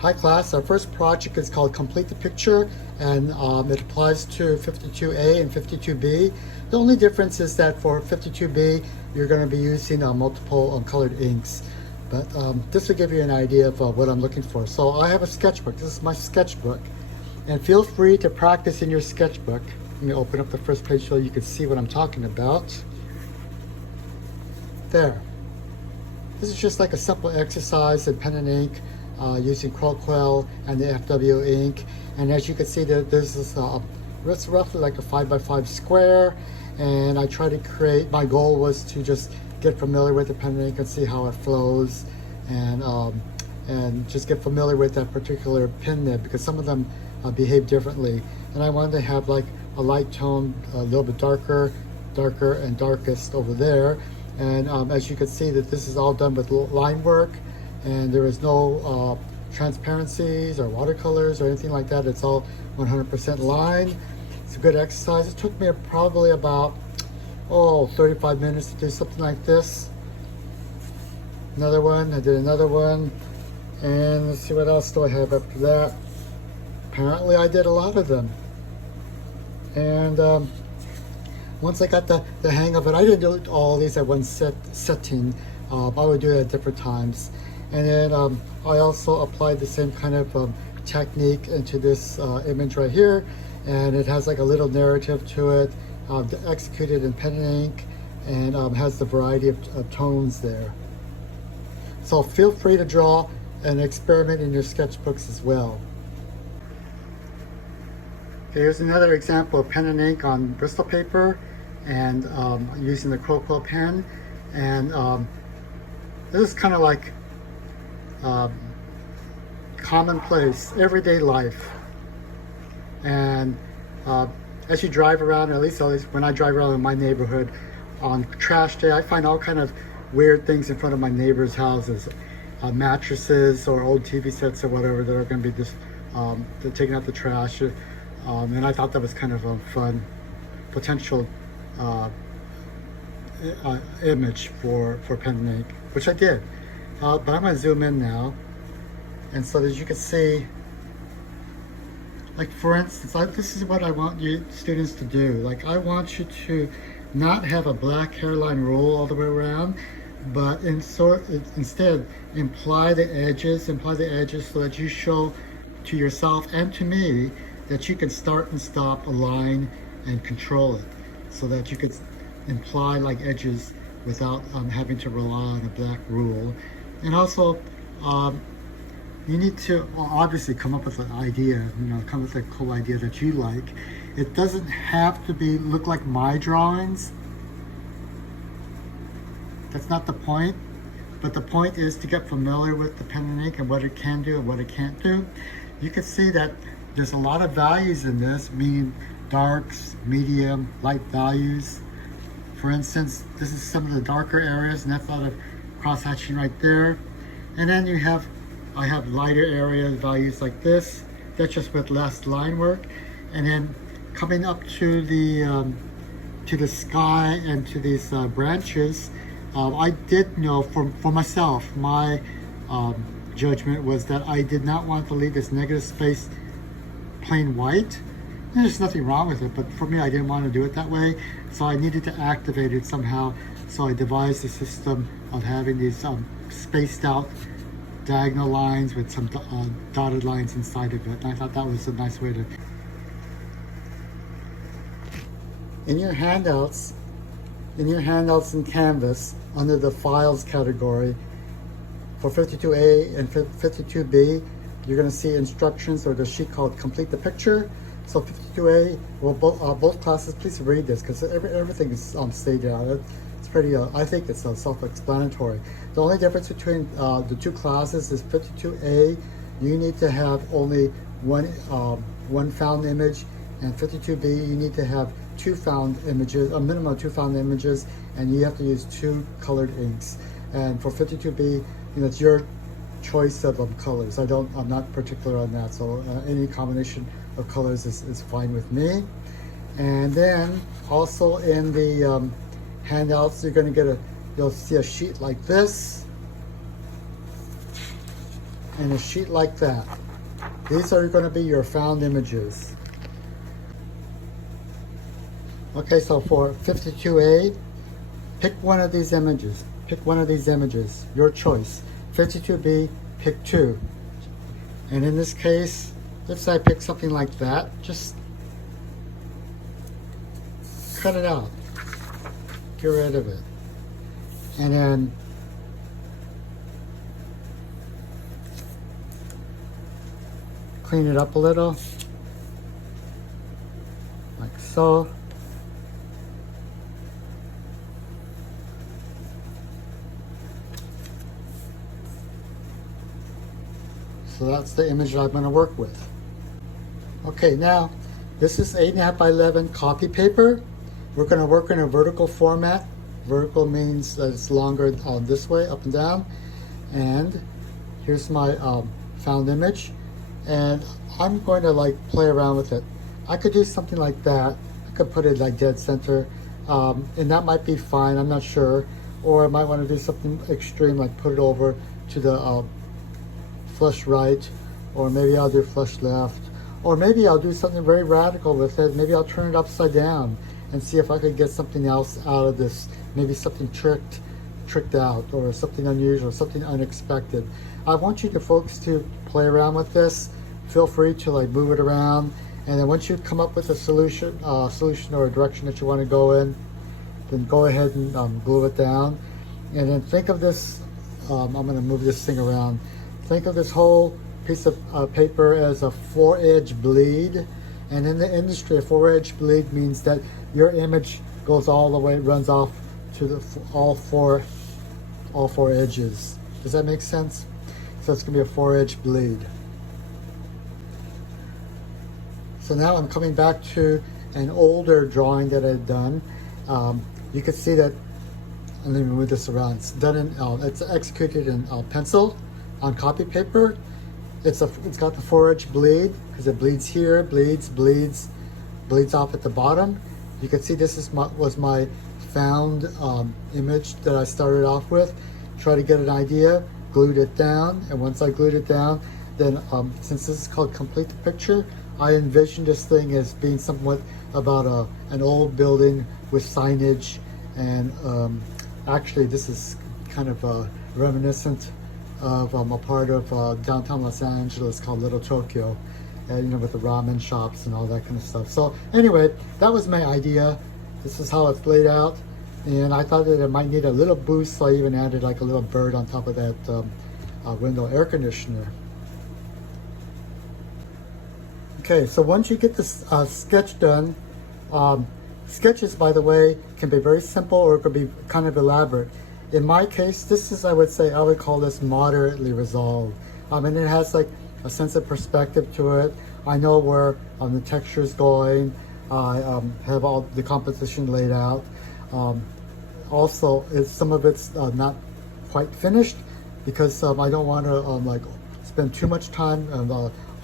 Hi class, our first project is called Complete the Picture, and it applies to 52A and 52B. The only difference is that for 52B you're going to be using multiple colored inks, but this will give you an idea of what I'm looking for. So I have a sketchbook. This is my sketchbook, and feel free to practice in your sketchbook. Let me open up the first page so you can see what I'm talking about. There. This is just like a simple exercise in pen and ink using Crowquill and the FW ink. And as you can see, there's this it's roughly like a 5x5 square. And I try to create, my goal was to just get familiar with the pen and ink and see how it flows, and just get familiar with that particular pen nib, because some of them behave differently. And I wanted to have like a light tone, a little bit darker, and darkest over there. And as you can see, that this is all done with line work, and there is no transparencies or watercolors or anything like that. It's all 100% line. It's a good exercise. It took me probably about 35 minutes to do something like this. Another one, I did another one, and let's see what else do I have after that. Apparently I did a lot of them. And once I got the hang of it, I didn't do all these at one setting. I would do it at different times. And then I also applied the same kind of technique into this image right here. And it has like a little narrative to it, executed in pen and ink, and has the variety of tones there. So feel free to draw and experiment in your sketchbooks as well. Okay, here's another example of pen and ink on Bristol paper, and using the Crowquill pen. And this is kind of like commonplace, everyday life. And as you drive around, at least when I drive around in my neighborhood on trash day, I find all kind of weird things in front of my neighbors' houses, mattresses or old TV sets or whatever that are going to be just they're taking out the trash. And I thought that was kind of a fun potential image for pen and ink, which I did. But I'm going to zoom in now, and so that you can see, like for instance, this is what I want you students to do. Like I want you to not have a black hairline rule all the way around, but instead imply the edges so that you show to yourself and to me that you can start and stop a line and control it, so that you could imply like edges without having to rely on a black rule. And also you need to obviously come up with an idea, come up with a cool idea that you like. It doesn't have to look like my drawings. That's not the point. But the point is to get familiar with the pen and ink and what it can do and what it can't do. You can see that there's a lot of values in this, meaning darks, medium, light values. For instance, this is some of the darker areas, and that's a lot of cross-hatching right there. And then I have lighter area values like this. That's just with less line work. And then coming up to the sky and to these branches, I did know for myself, my judgment was that I did not want to leave this negative space plain white. And there's nothing wrong with it, but for me, I didn't want to do it that way, so I needed to activate it somehow. So I devised a system of having these spaced out diagonal lines with some dotted lines inside of it, and I thought that was a nice way to. In your handouts in Canvas, under the Files category, for 52A and 52B, you're going to see instructions or the sheet called Complete the Picture. So 52A, well, both classes, please read this, because everything is stated out. It's pretty, I think it's self-explanatory. The only difference between the two classes is 52A, you need to have only one found image, and 52B, you need to have two found images, a minimum of two found images, and you have to use two colored inks. And for 52B, it's your choice of colors. I'm not particular on that, so any combination of colors is fine with me. And then also in the handouts, you'll see a sheet like this. in a sheet like that. These are going to be your found images. Okay, so for 52A, pick one of these images. Pick one of these images, your choice. 52B, pick two. And in this case, let's say I pick something like that, just cut it out. Get rid of it. And then clean it up a little, like so. So that's the image that I'm going to work with. Okay, now this is 8.5 by 11 copy paper. We're going to work in a vertical format. Vertical means that it's longer this way, up and down. And here's my found image. And I'm going to like play around with it. I could do something like that. I could put it like dead center. And that might be fine, I'm not sure. Or I might want to do something extreme, like put it over to the flush right, or maybe I'll do flush left, or maybe I'll do something very radical with it. Maybe I'll turn it upside down and see if I could get something else out of this. Maybe something tricked out, or something unusual, something unexpected. I want you to folks to play around with this. Feel free to like move it around, and then once you come up with a solution or a direction that you want to go in, then go ahead and glue it down. And then think of this. I'm going to move this thing around. Think of this whole piece of paper as a 4-edge bleed. And in the industry, a 4-edge bleed means that your image goes all the way, runs off to all four edges. Does that make sense? So it's going to be a 4-edge bleed. So now I'm coming back to an older drawing that I'd done. You can see that, and let me move this around. It's done in, it's executed in pencil on copy paper. It's got the 4-edge bleed because it bleeds here, bleeds off at the bottom. You can see this was my found image that I started off with. Try to get an idea, glued it down, and once I glued it down, then since this is called Complete the Picture, I envisioned this thing as being somewhat about an old building with signage, and actually this is kind of reminiscent of a part of downtown Los Angeles called Little Tokyo, and you know, with the ramen shops and all that kind of stuff. So anyway, that was my idea. This is how it's laid out, and I thought that it might need a little boost, so I even added like a little bird on top of that window air conditioner. Okay, so once you get this sketch done, sketches, by the way, can be very simple or it could be kind of elaborate. In my case, this is, I would call this moderately resolved. And it has like a sense of perspective to it. I know where the texture is going. I have all the composition laid out. Also, some of it's not quite finished because I don't want to like spend too much time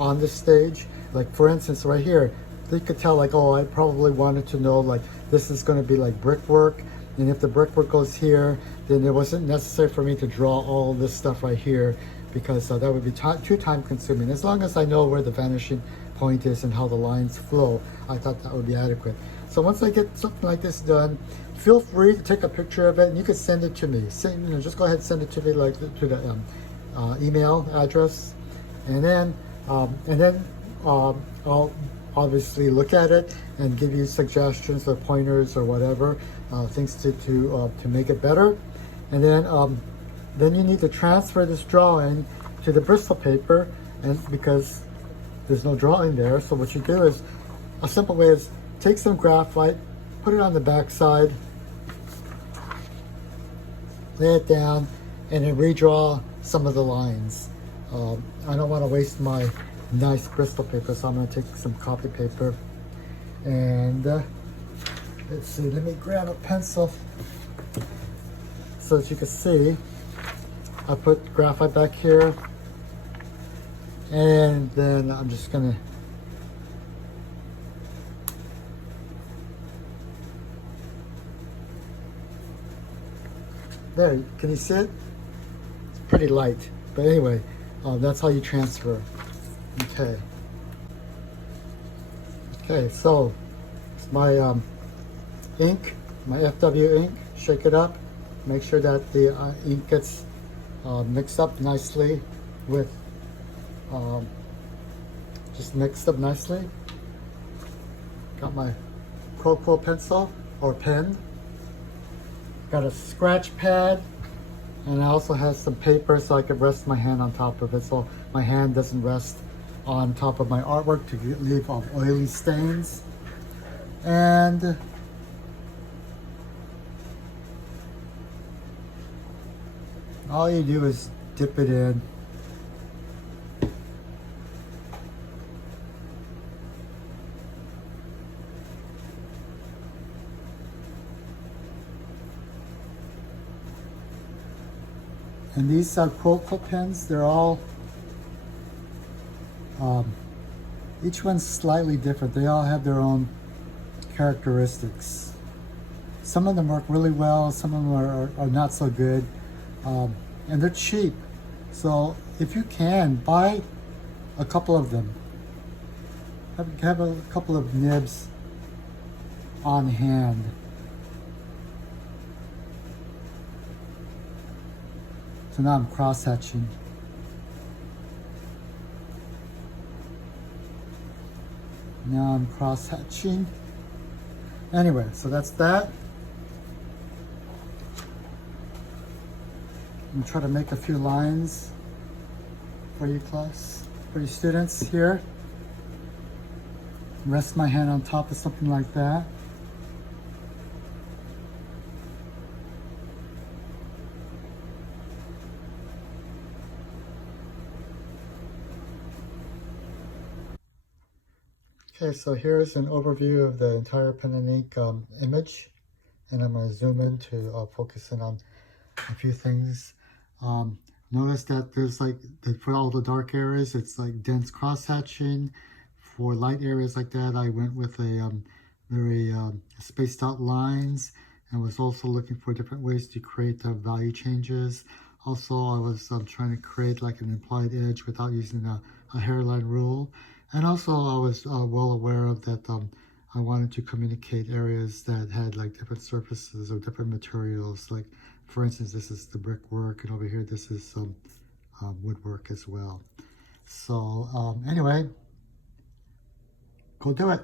on this stage. Like for instance, right here, you could tell like, oh, I probably wanted to know like this is going to be like brickwork, and if the brickwork goes here, then it wasn't necessary for me to draw all this stuff right here because that would be too time consuming. As long as I know where the vanishing point is and how the lines flow, I thought that would be adequate. So once I get something like this done, feel free to take a picture of it, and you can send it to me. Just go ahead and send it to me, like to the email address, and then I'll obviously look at it and give you suggestions or pointers or whatever, things to make it better. And then you need to transfer this drawing to the Bristol paper, and because there's no drawing there, so what you do is, a simple way is take some graphite, put it on the back side, lay it down, and then redraw some of the lines. I don't want to waste my nice Bristol paper, so I'm going to take some copy paper, and let's see, let me grab a pencil so that you can see. I put graphite back here, and then I'm just going to there, can you see it? It's pretty light, but anyway, That's how you transfer. Okay. Okay, so it's my ink, my FW ink. Shake it up. Make sure that the ink gets mixed up nicely with, um, just mixed up nicely. Got my Pro pencil or pen. Got a scratch pad, and I also have some paper so I could rest my hand on top of it so my hand doesn't rest on top of my artwork to leave oily stains. And all you do is dip it in. And these Quilco pens, they're all, each one's slightly different. They all have their own characteristics. Some of them work really well, some of them are not so good. And they're cheap. So if you can, buy a couple of them. Have a couple of nibs on hand. So now I'm cross-hatching. Now I'm cross-hatching. Anyway, so that's that. I'm gonna try to make a few lines for you class, for you students here. Rest my hand on top of something like that. Okay, so here's an overview of the entire pen and ink image, and I'm going to zoom in to focus in on a few things. Notice that there's like, for all the dark areas, it's like dense cross-hatching. For light areas like that, I went with a very spaced out lines, and was also looking for different ways to create value changes. Also, I was trying to create like an implied edge without using a hairline rule. And also I was well aware of that I wanted to communicate areas that had like different surfaces or different materials. Like for instance, this is the brickwork, and over here this is some woodwork as well. So anyway, go do it.